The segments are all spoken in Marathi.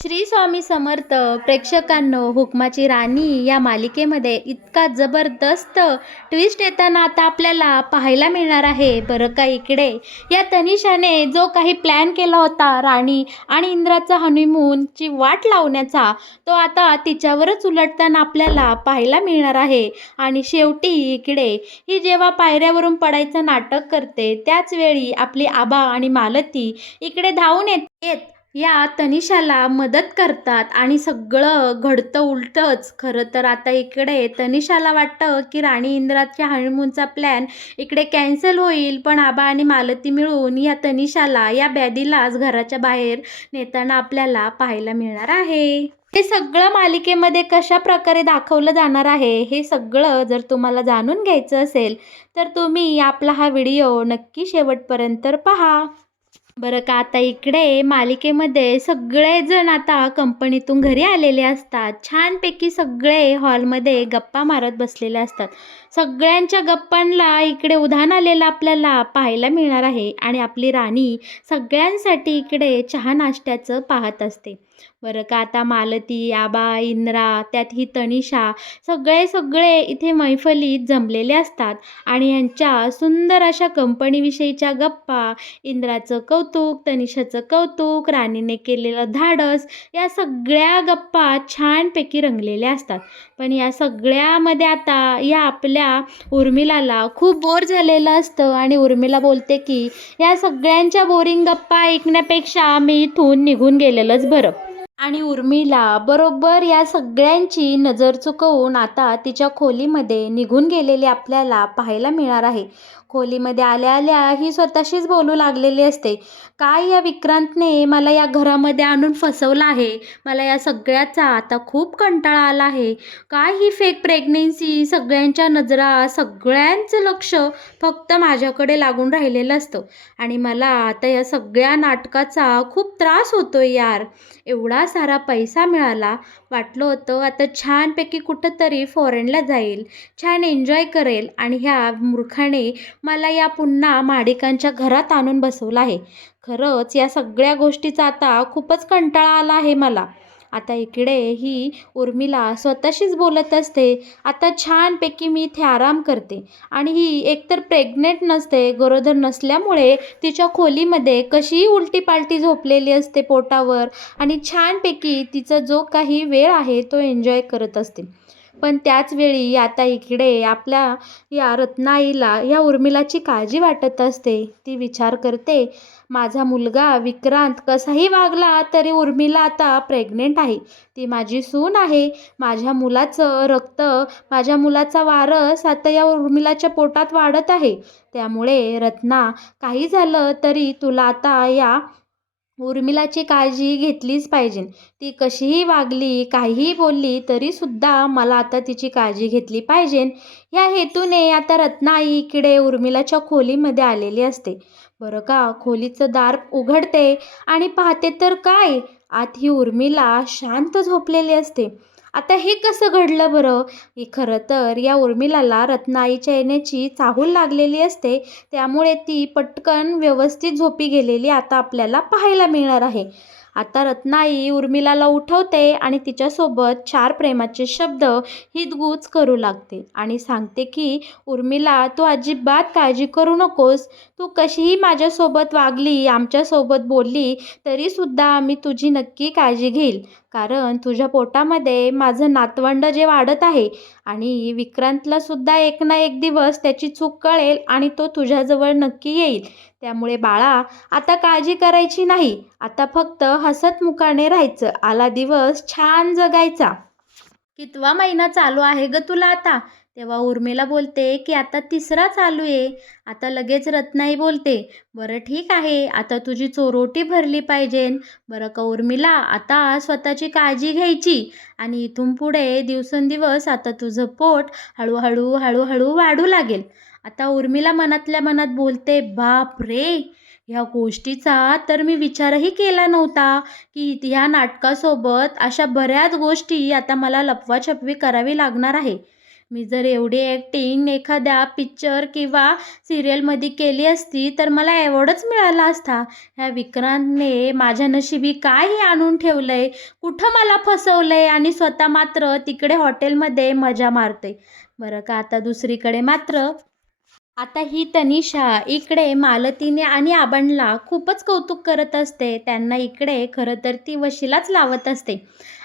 श्री स्वामी समर्थ. प्रेक्षकांनो, हुकमाची राणी या मालिकेमध्ये इतका जबरदस्त ट्विस्ट येताना आता आपल्याला पाहायला मिळणार आहे. बरं का, इकडे या तनिषाने जो काही प्लॅन केला होता राणी आणि इंद्राचा हनीमूनची वाट लावण्याचा, तो आता तिच्यावरच उलटताना आपल्याला पाहायला मिळणार आहे. आणि शेवटी इकडे ही जेव्हा पायऱ्यावरून पडायचं नाटक करते, त्याच वेळी आपली आबा आणि मालती इकडे धावून येत या तनिषाला मदत करतात आणि सगळं घडतं उलटंच. खरं तर आता इकडे तनिषाला वाटतं की राणी इंद्राच्या हनीमूनचा प्लॅन इकडे कॅन्सल होईल, पण आबा आणि मालती मिळून या तनिषाला, या बॅदीलाच घराच्या बाहेर नेताना आपल्याला पाहायला मिळणार आहे. हे सगळं मालिकेमध्ये कशा प्रकारे दाखवलं जाणार आहे, हे सगळं जर तुम्हाला जाणून घ्यायचं असेल तर तुम्ही आपला हा व्हिडिओ नक्की शेवटपर्यंत पहा. बरं का, आता इकडे मालिकेमध्ये सगळेजण आता कंपनीतून घरी आलेले असतात. छानपैकी सगळे हॉलमध्ये गप्पा मारत बसलेले असतात. सगळ्यांच्या गप्पांना इकडे उधाण आलेलं आपल्याला पाहायला मिळणार आहे. आणि आपली राणी सगळ्यांसाठी इकडे चहा नाश्त्याचं पाहत असते. बरं का, आता मालती, आबा, इंद्रा, त्यात ही तनिषा, सगळे इथे मैफलीत जमलेले असतात. आणि यांच्या सुंदर अशा कंपनीविषयीच्या गप्पा, इंद्राचं कौतुक, तनिषाचं कौतुक, राणीने केलेलं धाडस, या सगळ्या गप्पा छानपैकी रंगलेल्या असतात. पण या सगळ्यामध्ये आता या आपल्या उर्मिलाला खूप बोर झालेलं असतं आणि उर्मिला बोलते की या सगळ्यांच्या बोरिंग गप्पा ऐकण्यापेक्षा मी इथून निघून गेलेलंच बरं. आणि उर्मिला बरोबर या सगळ्यांची नजर चुकवून आता तिच्या खोलीमध्ये निघून गेलेली आपल्याला पाहायला मिळणार आहे. खोलीमध्ये आल्या आल्या ही स्वतःशीच बोलू लागलेली असते, काय या विक्रांतने मला या घरामध्ये आणून फसवलं आहे. मला या सगळ्याचा आता खूप कंटाळा आला आहे. काय ही फेक प्रेग्नेन्सी, सगळ्यांच्या नजरा, सगळ्यांचं लक्ष फक्त माझ्याकडे लागून राहिलेलं असतं. आणि मला आता या सगळ्या नाटकाचा खूप त्रास होतोय यार. एवढा सारा पैसा मिळाला, वाटलं होतं आता छानपैकी कुठंतरी फॉरेनला जाईल, छान एन्जॉय करेल, आणि ह्या मूर्खाने मला या पुन्हा माडिकांच्या घरात आणून बसवलं आहे. खरंच या सगळ्या गोष्टीचा आता खूपच कंटाळा आला आहे मला. आता इकडे ही उर्मिला स्वतःशीच बोलत असते, आता छानपैकी मी इथे आराम करते. आणि ही एकतर प्रेग्नेंट नसते, गरोदर नसल्यामुळे तिच्या खोलीमध्ये कशीही उलटी-पालटी झोपलेली असते पोटावर आणि छानपैकी तिचा जो काही वेळ आहे तो एन्जॉय करत असते. पण त्याच वेळी आता इकडे आपल्या या रत्नाईला या उर्मिलाची काळजी वाटत असते. ती विचार करते, माझा मुलगा विक्रांत कसाही वागला तरी उर्मिला आता प्रेग्नेंट आहे. ती माझी सून आहे. माझ्या मुलाचं रक्त, माझ्या मुलाचा वारस आता या उर्मिलाच्या पोटात वाढत आहे. त्यामुळे रत्ना, काही झालं तरी तुला आता या उर्मिलाची काळजी घेतलीच पाहिजे. ती कशीही वागली, काहीही बोलली तरीसुद्धा मला आता तिची काळजी घेतली पाहिजे. या हेतूने आता रत्नाई इकडे उर्मिलाच्या खोलीमध्ये आलेली असते. बरं का, खोलीचं दार उघडते आणि पाहते तर काय, आत ही उर्मिला शांत झोपलेली असते. आता हे कसं घडलं बरं? हे खरं तर या उर्मिलाला रत्नाईच्या येण्याची चाहूल लागलेली असते. त्यामुळे ती पटकन व्यवस्थित झोपी गेलेली आता आपल्याला पाहायला मिळणार आहे. आता रत्नाई उर्मिलाला उठवते आणि तिच्यासोबत 4 प्रेमाचे शब्द हितगुज करू लागते आणि सांगते की उर्मिला, तू अजिबात काळजी करू नकोस. तू कशीही माझ्यासोबत वागली, आमच्यासोबत बोलली तरीसुद्धा मी तुझी नक्की काळजी घेईल. कारण तुझ्या पोटामध्ये माझं नातवंड जे वाढत आहे आणि विक्रांतला सुद्धा एक ना एक दिवस त्याची चूक कळेल आणि तो तुझ्याजवळ नक्की येईल. त्यामुळे बाळा, आता काळजी करायची नाही. आता फक्त हसतमुखाने राहायचं. आला दिवस छान जगायचा. कितवा महिना चालू आहे ग तुला आता? तेव्हा उर्मिला बोलते की आता 3रा चालू आहे. आता लगेच रत्नाई बोलते, बरं ठीक आहे, आता तुझी चोरोटी भरली पाहिजे. बरं का उर्मिला, आता स्वतःची काळजी घ्यायची आणि इथून पुढे दिवसेंदिवस आता तुझं पोट हळूहळू वाढू लागेल. आता उर्मिला मनातल्या मनात बोलते, बाप रे, ह्या गोष्टीचा तर मी विचारही केला नव्हता की ह्या नाटकासोबत अशा बऱ्याच गोष्टी आता मला लपवाछपवी करावी लागणार आहे. मी जर एवढी ॲक्टिंग एखाद्या पिक्चर किंवा सीरियलमध्ये केली असती तर मला अवॉर्डच मिळाला असता. ह्या विक्रांतने माझ्या नशिबी काय हे आणून ठेवलंय, कुठं मला फसवलंय आणि स्वतः मात्र तिकडे हॉटेलमध्ये मजा मारतोय. बरं का आता दुसरीकडे मात्र आता ही तनिषा इकडे मालतीने आणि आबांना खूपच कौतुक करत असते. त्यांना इकडे खरं तर ती वशिलाच लावत असते.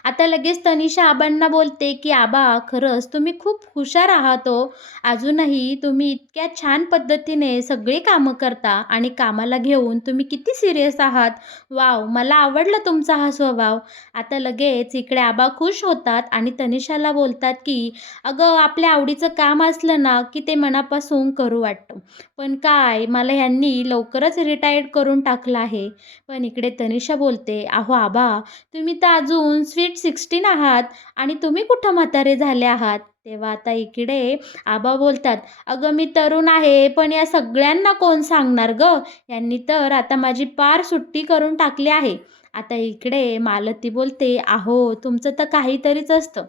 आता लगेच तनिषा आबांना बोलते की आबा खरंच तुम्ही खूप हुशार आहात हो. अजूनही तुम्ही इतक्या छान पद्धतीने सगळी कामं करता आणि कामाला घेऊन तुम्ही किती सिरियस आहात. वाव, मला आवडलं तुमचा हा स्वभाव. आता लगेच इकडे आबा खुश होतात आणि तनिषाला बोलतात की अगं आपल्या आवडीचं काम असलं ना की ते मनापासून करू वाटतं. पण काय मला ह्यांनी लवकरच रिटायर्ड करून टाकलं आहे. पण इकडे तनिषा बोलते, अहो आबा तुम्ही तर अजून स्वीट 16 आहात आणि तुम्ही कुठं म्हातारे झाले आहात. तेव्हा आता इकडे आबा बोलतात, अगं मी तरुण आहे पण या सगळ्यांना कोण सांगणार गं. यांनी तर आता माझी पार सुट्टी करून टाकली आहे. आता इकडे मालती बोलते, अहो तुमचं तर काहीतरीच असतं.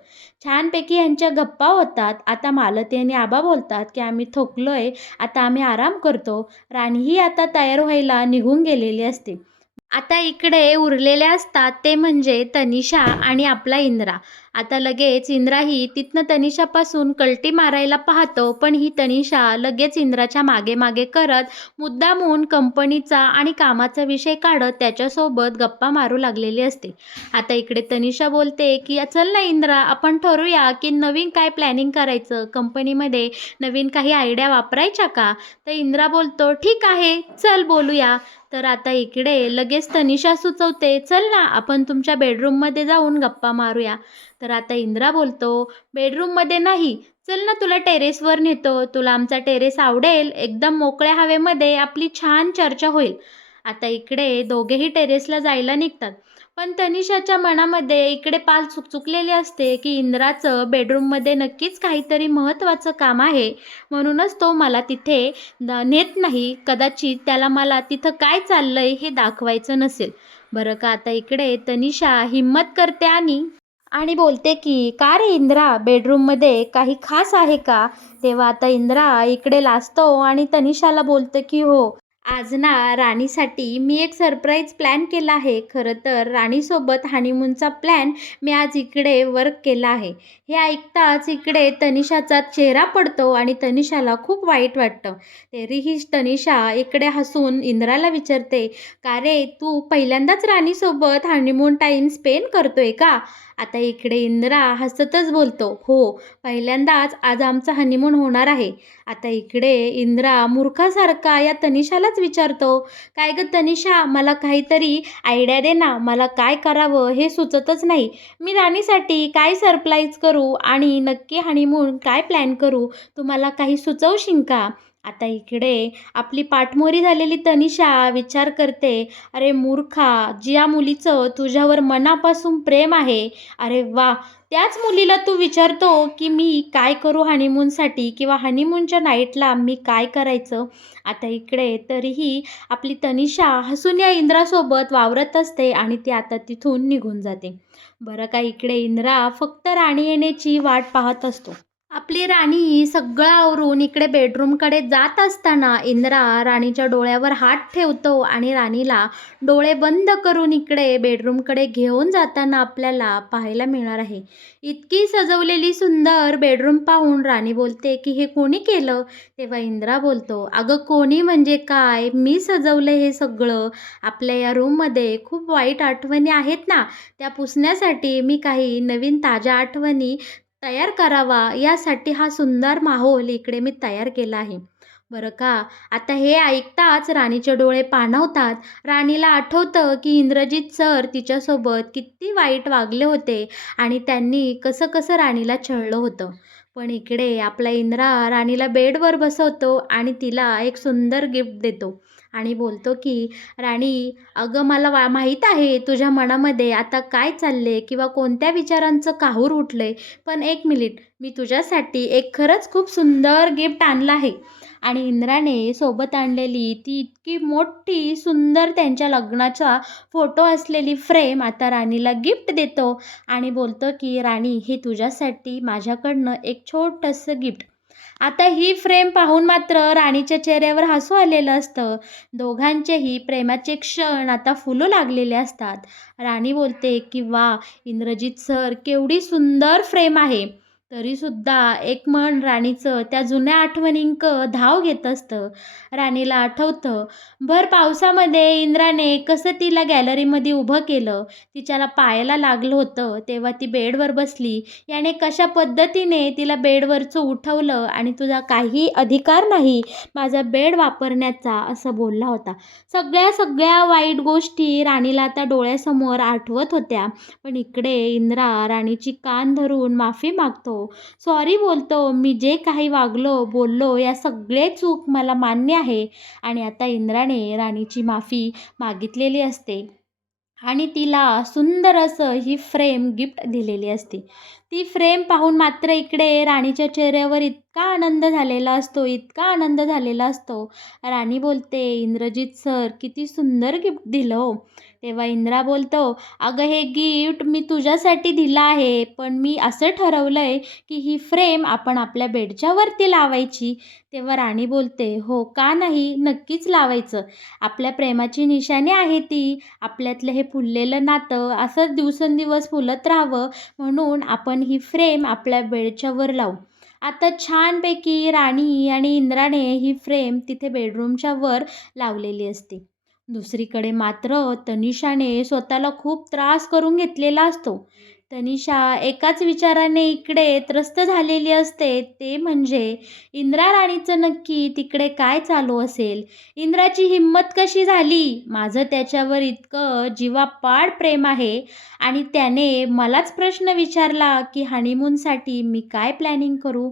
छानपैकी यांच्या गप्पा होतात. आता मालती आणि आबा बोलतात की आम्ही थकलोय, आता आम्ही आराम करतो. राणीही आता तयार व्हायला निघून गेलेली असते. आता इकडे उरलेले असतात ते म्हणजे तनिषा आणि आपला इंद्रा. आता लगेच इंद्राही तिथनं तनिषापासून कल्टी मारायला पाहतो, पण ही तनिषा लगेच इंद्राच्या मागे मागे करत मुद्दामून कंपनीचा आणि कामाचा विषय काढत त्याच्यासोबत गप्पा मारू लागलेली असते. आता इकडे तनिषा बोलते की चल ना इंद्रा, आपण ठरवूया की नवीन काय प्लॅनिंग करायचं, कंपनीमध्ये नवीन काही आयडिया वापरायच्या का. तर इंद्रा बोलतो ठीक आहे चल बोलूया. तर आता इकडे लगेच तनिषा सुचवते, चल ना आपण तुमच्या बेडरूममध्ये जाऊन गप्पा मारूया. तर आता इंद्रा बोलतो, बेडरूममध्ये नाही, चल ना तुला टेरेसवर नेतो, तुला आमचा टेरेस आवडेल, एकदम मोकळ्या हवेमध्ये आपली छान चर्चा होईल. आता इकडे दोघेही टेरेसला जायला निघतात. पण तनिषाच्या मनामध्ये इकडे पाल चुकचुकलेली असते की इंद्राचं बेडरूममध्ये नक्कीच काहीतरी महत्त्वाचं काम आहे, म्हणूनच तो मला तिथे नेत नाही. कदाचित त्याला मला तिथं काय चाललंय हे दाखवायचं नसेल. बरं का आता इकडे तनिषा हिम्मत करते आणि आणि बोलते की का रे इंद्रा, बेडरूममध्ये काही खास आहे का. तेव्हा आता इंद्रा इकडे लाजतो आणि तनिषाला बोलतं की हो, आज ना राणीसाठी मी एक सरप्राईज प्लॅन केला आहे. खरं तर राणीसोबत हनीमूनचा प्लॅन मी आज इकडे वर्क केला आहे. हे ऐकताच इकडे तनिषाचा चेहरा पडतो आणि तनिषाला खूप वाईट वाटतं. तरीही तनिषा इकडे हसून इंद्राला विचारते, का रे तू पहिल्यांदाच राणीसोबत हनीमून टाईम स्पेंड करतोय का. आता इकडे इंद्रा हसतच बोलतो, हो पहिल्यांदाच आज आमचा हनीमून होणार आहे. आता इकडे इंद्रा मूर्खासारखा या तनिषालाच विचारतो, काय गं तनिषा, मला काहीतरी आयडिया दे ना, मला काय करावं हे सुचतच नाही. मी राणीसाठी काय सरप्राईज करू आणि नक्की हनीमून काय प्लॅन करू, तुम्हाला काही सुचवशील का. आता इकडे आपली पाठमोरी झालेली तनिषा विचार करते, अरे मूर्खा, ज्या मुलीचं तुझ्यावर मनापासून प्रेम आहे, अरे वा, त्याच मुलीला तू विचारतो की मी काय करू हनीमूनसाठी किंवा हनीमूनच्या नाईटला मी काय करायचं. आता इकडे तरीही आपली तनिषा हसून या इंद्रासोबत वावरत असते आणि ती आता तिथून निघून जाते. बरं का इकडे इंद्रा फक्त राणी येण्याची वाट पाहत असतो. आपली राणी सगळं आवरून इकडे बेडरूमकडे जात असताना इंद्रा राणीच्या डोळ्यावर हात ठेवतो आणि राणीला डोळे बंद करून इकडे बेडरूमकडे घेऊन जाताना आपल्याला पाहायला मिळणार आहे. इतकी सजवलेली सुंदर बेडरूम पाहून राणी बोलते की हे कोणी केलं. तेव्हा इंद्रा बोलतो, अगं कोणी म्हणजे काय, मी सजवलं हे सगळं. आपल्या या रूममध्ये खूप वाईट आठवणी आहेत ना, त्या पुसण्यासाठी मी काही नवीन ताज्या आठवणी तयार करावा यासाठी हा सुंदर माहोल इकडे मी तयार केला आहे. बरं का आता हे ऐकताच राणीचे डोळे पाणावतात. राणीला आठवतं की इंद्रजित सर तिच्यासोबत किती वाईट वागले होते आणि त्यांनी कसं कसं राणीला छळलं होतं. पण इकडे आपला इंद्रा राणीला बेडवर बसवतो आणि तिला एक सुंदर गिफ्ट देतो आणि बोलतो की राणी, अगं मला माहीत आहे तुझ्या मनामध्ये आता काय चालले किंवा कोणत्या विचारांचं काहूर उठलंय. पण एक मिनिट, मी तुझ्यासाठी एक खरंच खूप सुंदर गिफ्ट आणलं आहे. आणि इंद्राने सोबत आणलेली ती इतकी मोठी सुंदर त्यांच्या लग्नाचा फोटो असलेली फ्रेम आता राणीला गिफ्ट देतो आणि बोलतो की राणी, हे तुझ्यासाठी माझ्याकडनं एक छोटंसं गिफ्ट. आता ही फ्रेम पाहून मात्र राणीच्या चेहऱ्यावर हसू आलेलं असतं. दोघांचेही प्रेमाचे क्षण आता फुलू लागलेले असतात. राणी बोलते की वा, इंद्रजित सर, केवढी सुंदर फ्रेम आहे. तरीसुद्धा एक मन राणीचं त्या जुन्या आठवणींक धाव घेत असतं. राणीला आठवतं भर पावसामध्ये इंद्राने कसं तिला गॅलरीमध्ये उभं केलं. तिच्याला पायाला लागलं होतं तेव्हा ती बेडवर बसली. याने कशा पद्धतीने तिला बेडवरचं उठवलं आणि तुझा काही अधिकार नाही माझा बेड वापरण्याचा, असं बोलला होता. सगळ्या सगळ्या वाईट गोष्टी राणीला आता डोळ्यासमोर आठवत होत्या. पण इकडे इंद्रा राणीची कान धरून माफी मागतो. सॉरी बोलतो, मी जे काही वागलो बोललो या सगळे चूक मला मान्य आहे. आणि आता इंद्राने राणीची माफी मागितलेली असते आणि तिला सुंदर असं ही फ्रेम गिफ्ट दिलेली असते. ती फ्रेम पाहून मात्र इकडे राणीच्या चेहऱ्यावर इतका आनंद झालेला असतो, इतका आनंद झालेला असतो. राणी बोलते, इंद्रजित सर, किती सुंदर गिफ्ट दिलं हो. तेव्हा इंद्रा बोलतो, अगं हे गिफ्ट मी तुझ्यासाठी दिलं आहे, पण मी असं ठरवलं आहे की ही फ्रेम आपण आपल्या बेडच्या वरती लावायची. तेव्हा राणी बोलते, हो का नाही, नक्कीच लावायचं. आपल्या प्रेमाची निशाणी आहे ती. आपल्यातलं हे फुललेलं नातं असंच दिवसेंदिवस फुलत राहावं म्हणून आपण ही फ्रेम आपल्या बेडच्या वर लावू. आता छानपैकी राणी आणि इंद्राने ही फ्रेम तिथे बेडरूमच्या वर लावलेली असते. दुसरीकडे मात्र तनिषाने स्वतःला खूप त्रास करून घेतलेला असतो. तनिषा एकाच विचाराने इकडे त्रस्त झालेली असते, ते म्हणजे इंद्रा राणीचं नक्की तिकडे काय चालू असेल. इंद्राची हिंमत कशी झाली. माझं त्याच्यावर इतकं जीवापाड प्रेम आहे आणि त्याने मलाच प्रश्न विचारला की हनीमूनसाठी मी काय प्लॅनिंग करू,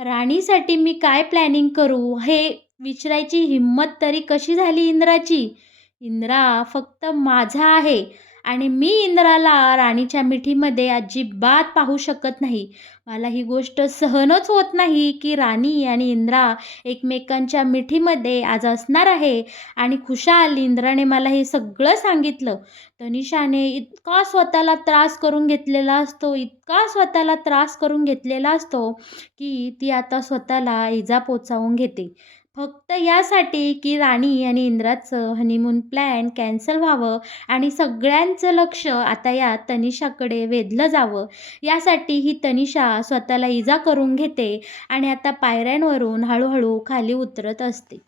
राणीसाठी मी काय प्लॅनिंग करू, हे विचारायची हिंमत तरी कशी झाली इंद्राची. इंद्रा फक्त माझा आहे आणि मी इंद्राला राणीच्या मिठीमध्ये अजिबात पाहू शकत नाही. मला ही गोष्ट सहनच होत नाही की राणी आणि इंद्रा एकमेकांच्या मिठीमध्ये आज असणार आहे. आणि खुशाल इंद्राने मला हे सगळं सांगितलं. तनिषाने इतका स्वतःला त्रास करून घेतलेला असतो, इतका स्वतःला त्रास करून घेतलेला असतो की ती आता स्वतःला इजा पोचावून घेते. फक्त यासाठी की राणी आणि इंद्राचं हनीमून प्लॅन कॅन्सल व्हावं आणि सगळ्यांचं लक्ष आता या तनिषाकडे वेधलं जावं. यासाठी ही तनिषा स्वतःला इजा करून घेते आणि आता पायऱ्यांवरून हळूहळू खाली उतरत असते.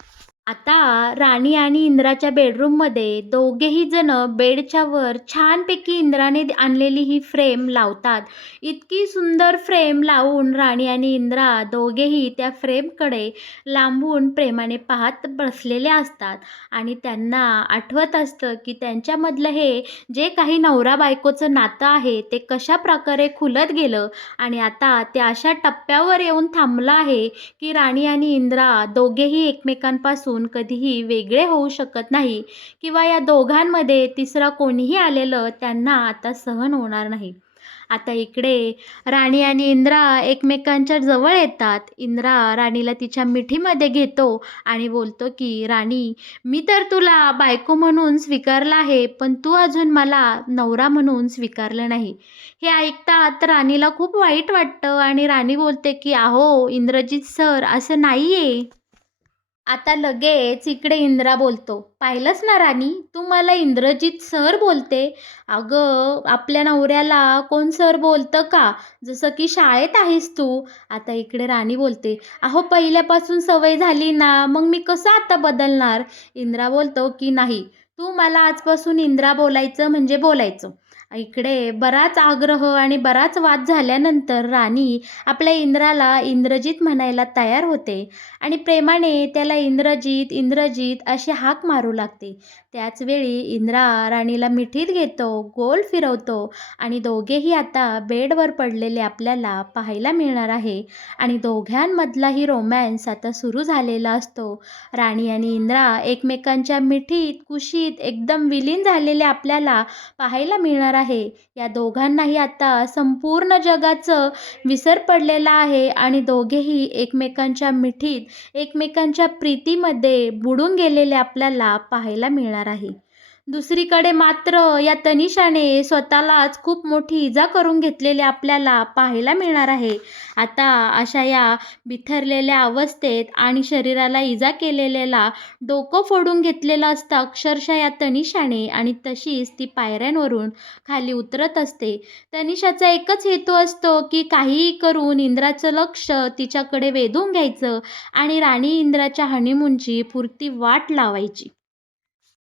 आता राणी आणि इंद्राच्या बेडरूममध्ये दोघेही जण बेडच्या वर छानपैकी इंद्राने आणलेली ही फ्रेम लावतात. इतकी सुंदर फ्रेम लावून राणी आणि इंद्रा दोघेही त्या फ्रेमकडे लांबून प्रेमाने पाहत बसलेले असतात आणि त्यांना आठवत असतं की त्यांच्यामधलं हे जे काही नवरा बायकोचं नातं आहे ते कशा प्रकारे खुलत गेलं आणि आता ते अशा टप्प्यावर येऊन थांबलं आहे की राणी आणि इंद्रा दोघेही एकमेकांपासून कधीही वेगळे होऊ शकत नाही किंवा या दोघांमध्ये तिसरा कोणीही आलेलं त्यांना आता सहन होणार नाही. आता इकडे राणी आणि इंद्रा एकमेकांच्या जवळ येतात. इंद्रा राणीला तिच्या मिठीमध्ये घेतो आणि बोलतो की राणी, मी तर तुला बायको म्हणून स्वीकारलं आहे, पण तू अजून मला नवरा म्हणून स्वीकारलं नाही. हे ऐकतात राणीला खूप वाईट वाटतं आणि राणी बोलते की अहो इंद्रजित सर, असं नाही आहे. आता लगेच इकडे इंद्रा बोलतो, पाहिलंस ना राणी, तू मला इंद्रजित सर बोलते. अगं आपल्या नवऱ्याला कोण सर बोलतं का, जसं की शाळेत आहेस तू. आता इकडे राणी बोलते, अहो पहिल्यापासून सवय झाली ना, मग मी कसं आता बदलणार. इंद्रा बोलतो की नाही, तू मला आजपासून इंद्रा बोलायचं म्हणजे बोलायचं. इकडे बराच आग्रह आणि बराच वाद झाल्यानंतर राणी आपल्या इंद्राला इंद्रजित म्हणायला तयार होते आणि प्रेमाने त्याला इंद्रजित इंद्रजित अशी हाक मारू लागते. त्याचवेळी इंद्रा राणीला मिठीत घेतो, गोल फिरवतो आणि दोघेही आता बेडवर पडलेले आपल्याला पाहायला मिळणार आहे आणि दोघांमधलाही रोमॅन्स आता सुरू झालेला असतो. राणी आणि इंद्रा एकमेकांच्या मिठीत कुशीत एकदम विलीन झालेले आपल्याला पाहायला मिळणार आहे. या दोघांनाही आता संपूर्ण जगाचं विसर पडलेला आहे आणि दोघेही एकमेकांच्या मिठीत, एकमेकांच्या प्रीतीमध्ये बुडून गेलेले आपल्याला पाहायला मिळणार आहे. दुसरीकडे मात्र या तनिषाने स्वतःलाच खूप मोठी इजा करून घेतलेली आपल्याला पाहायला मिळणार आहे. आता अशा या बिथरलेल्या अवस्थेत आणि शरीराला इजा केलेल्याला डोकं फोडून घेतलेलं असतं अक्षरशः या तनिषाने आणि तशीच ती पायऱ्यांवरून खाली उतरत असते. तनिषाचा एकच हेतू असतो की काहीही करून इंद्राचं लक्ष तिच्याकडे वेधून घ्यायचं आणि राणी इंद्राच्या हनीमूनची पुरती वाट लावायची.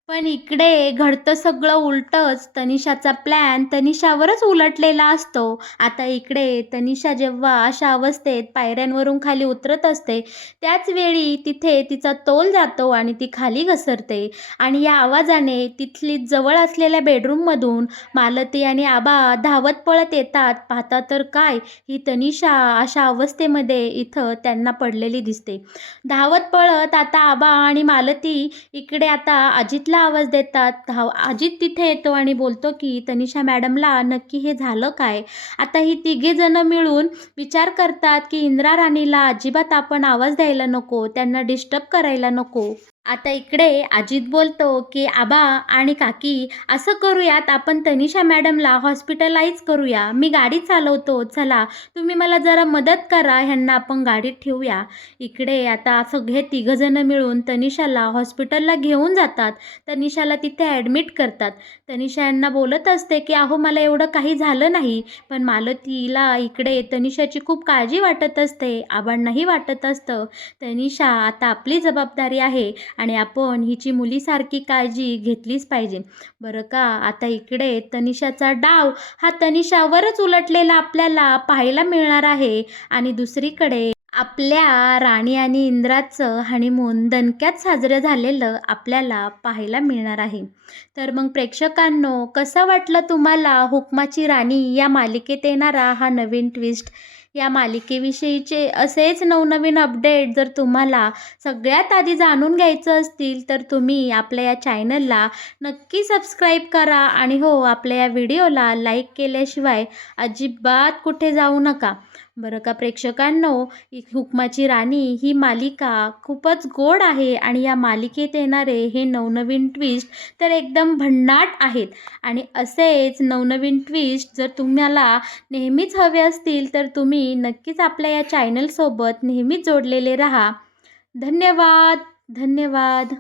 पण इकडे घडतं सगळं उलटंच. तनिषाचा प्लॅन तनिषावरच उलटलेला असतो. आता इकडे तनिषा जेव्हा अशा अवस्थेत पायऱ्यांवरून खाली उतरत असते, त्याच वेळी तिथे तिचा तोल जातो आणि ती खाली घसरते आणि या आवाजाने तिथली जवळ असलेल्या बेडरूममधून मालती आणि आबा धावत पळत येतात. पाहता तर काय, ही तनिषा अशा अवस्थेमध्ये इथं त्यांना पडलेली दिसते. धावत पळत आता आबा आणि मालती इकडे आता अजितला आवाज देतात. अजित तिथे येतो आणि बोलतो की तनिषा मॅडमला नक्की हे झालं काय? आता ही तिघे जण मिळून विचार करतात की इंद्रा राणीला अजिबात आपण आवाज द्यायला नको, त्यांना डिस्टर्ब करायला नको. आता इकडे अजित बोलतो की आबा आणि काकी, असं करूयात, आपण तनिषा मॅडमला हॉस्पिटलाइज करूया. मी गाडी चालवतो, चला तुम्ही मला जरा मदत करा, ह्यांना आपण गाडीत ठेवूया. इकडे आता सगळे तिघंजणं मिळून तनिषाला हॉस्पिटलला घेऊन जातात. तनिषाला तिथे ॲडमिट करतात. तनिषा यांना बोलत असते की अहो मला एवढं काही झालं नाही, पण मालतीला इकडे तनिषाची खूप काळजी वाटत असते. आबांनाही वाटत असतं तनिषा आता आपली जबाबदारी आहे आणि आपण हिची मुलीसारखी काळजी घेतलीच पाहिजे. बरं का, आता इकडे तनिषाचा डाव हा तनिषावरच उलटलेला आपल्याला पाहायला मिळणार आहे आणि दुसरीकडे आपल्या राणी आणि इंद्राचं हनीमून दणक्यात साजरं झालेलं आपल्याला पाहायला मिळणार आहे. तर मग प्रेक्षकांनो, कसं वाटलं तुम्हाला हुकमाची राणी या मालिकेत येणारा हा नवीन ट्विस्ट? या मालिकेविषयीचे असेच नवनवीन अपडेट जर तुम्हाला सगळ्यात आधी जाणून घ्यायचं असतील तर तुम्ही आपल्या या चॅनलला नक्की सबस्क्राईब करा आणि हो, आपल्या या व्हिडिओला लाईक केल्याशिवाय अजिबात कुठे जाऊ नका. बरं का प्रेक्षकांनो, हुकमाची राणी ही मालिका खूपच गोड आहे आणि या मालिकेत येणारे हे नवनवीन ट्विस्ट तर एकदम भन्नाट आहेत आणि असेच नवनवीन ट्विस्ट जर तुम्हाला नेहमीच हवे असतील तर तुम्ही नक्कीच आपल्या या चॅनलसोबत नेहमीच जोडलेले राहा. धन्यवाद. धन्यवाद.